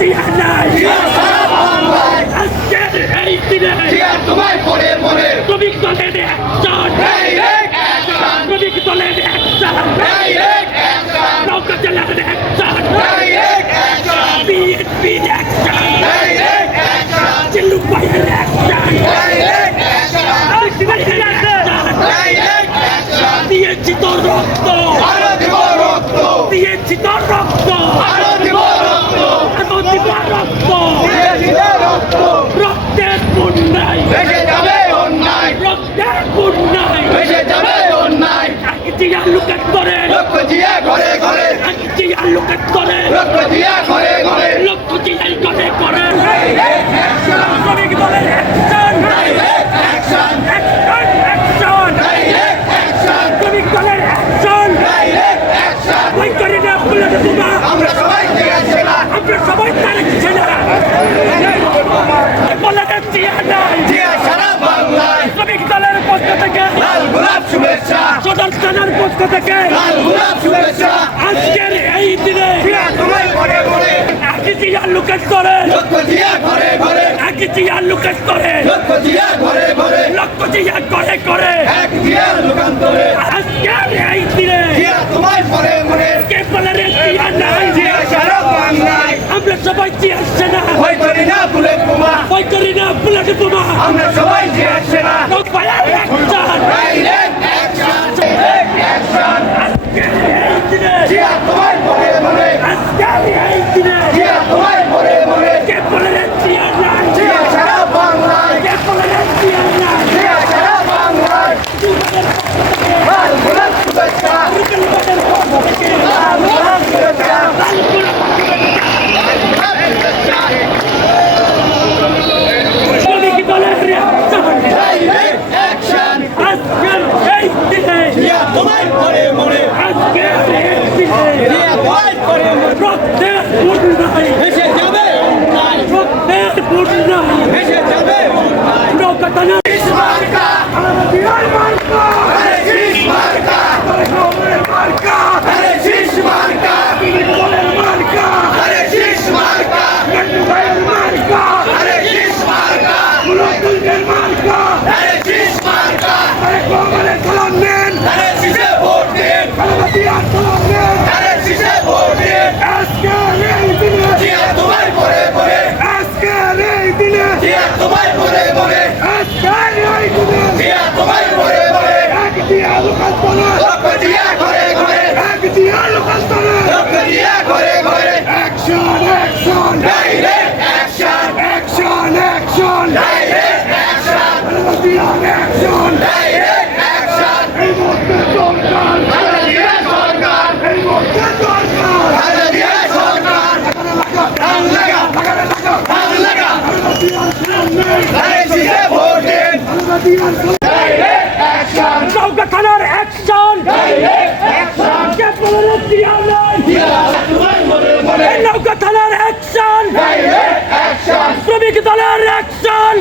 জিয়া নাই আজকের এই দিনে তোমায় পরে মনে শ্রমিক দলের একজন শ্রমিক দলের একজন নৌকা জেলার একজন বিএনপির একজন চিল্লুক ভাইয়ের একজন দিয়েছি তোর রক্ত দিয়েছি তোর রক্ত রক্তের বন্যায় রক্তের বন্যায় জিয়া লুকেট করে জিয়া লুকেট করে লক্ষ জিয়াই করে করে শ্রমিক দলের অ্যাকশন শ্রমিক দলের অ্যাকশন ওই করি না বুলেট বোমা আমরা সবাই তারেক সেনা বলে জিয়া নাই শ্রমিক দলের পক্ষ থেকে সদর থানার পক্ষ থেকে আজকের এই দিনে আগে জিয়া লুকেট করে আগে জিয়া লুকেট করে লক্ষ জিয়া করে আজকের এই দিনে কে বলে রে জিয়া নাই আমরা সবাই জিয়া সেনা ভয় করি না বুলেট বোমা ভয় করি না বুলেট বোমা আমরা সবাই জিয়া সেনা ভাইয়ের অ্যাকশন আজকের এই দিনে জিয়া তোমায় পরে মনে আজকের এই দিনে জিয়া তোমায় পরে মনে কে বলে রে জিয়া নাই জিয়া সারা বাংলায় কে বলে রে জিয়া নাই জিয়া সারা বাংলায় লাল গোলাপ শুভেচ্ছা লাল গোলাপ শুভেচ্ছা শ্রমিক দলের ডাইরেক্ট অ্যাকশন আজকের এই দিনে জিয়া তোমায় পরে মনে আজকের এই দিনে জিয়া তোমায় পরে মনে রক্তের বন্যায় ভেসে যাবে অন্যায় রক্তের বন্যায় ভেসে যাবে অন্যায় নৌকা টানা মার্কা আরে শীষ মার্কা আরে শীষ মার্কা আরে শীষ মার্কা আরে শীষ মার্কা আরে শীষ মার্কা আরে শীষে ভোট দিন আরে শীষে ভোট দিন জিয়া তোমায় পরে পরে জিয়া তোমায় পরে পরে জিয়া তোমায় পরে পরে লক্ষ জিয়া ঘরে ঘরে লক্ষ জিয়া ঘরে ঘরে direct action direct action direct action ভারতীয় সরকার ভারতীয় সরকার ধান লাগা আরে শীষে ভোট দিন ডাইরেক্ট অ্যাকশন নৌকা টানার অ্যাকশন কে বলে রে জিয়া নাই এই নৌকা টানার অ্যাকশন ডাইরেক্ট অ্যাকশন শ্রমিক দলের অ্যাকশন